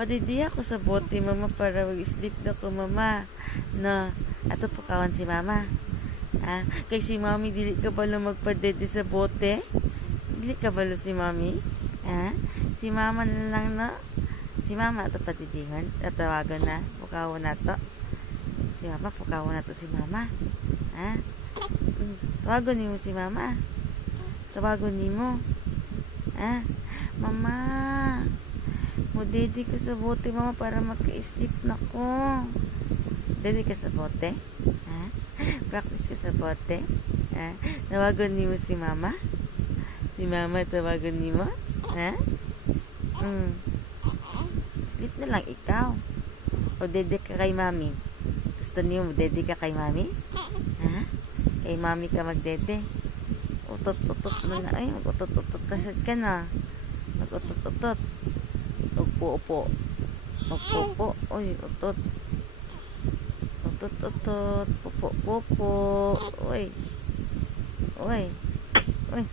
Padidi ako sa bote, mama, para mag-sleep na ko, mama. No, ato po kawan si mama. Kay si mami, dili ka balo magpadede sa bote? Dili ka balo si mami? Si mama na lang, no? Si mama, ato padidingan. Tawagan na. Pukawan na to. Si mama, pukawan na to si mama. Tawagan ni mo si mama. Tawagan ni mo. Mama, dede ka sa bote, mama, para magka-sleep na ko. Dede ka sa bote? Practice ka sa bote? Tawagan ni mo si mama? Si mama, tawagan ni mo? Sleep na lang ikaw. O dede ka kay mami? Gusto niyo mo dede ka kay mami? Kay mami ka magdede? Utot-utot mo na. Ay, mag-utot-utot kasad ka na. Mag-utot-utot. Upo-upo. Upo-upo. Uy, utot. Utot-utot. Pupo-pupo. Uy. Uy. Uy.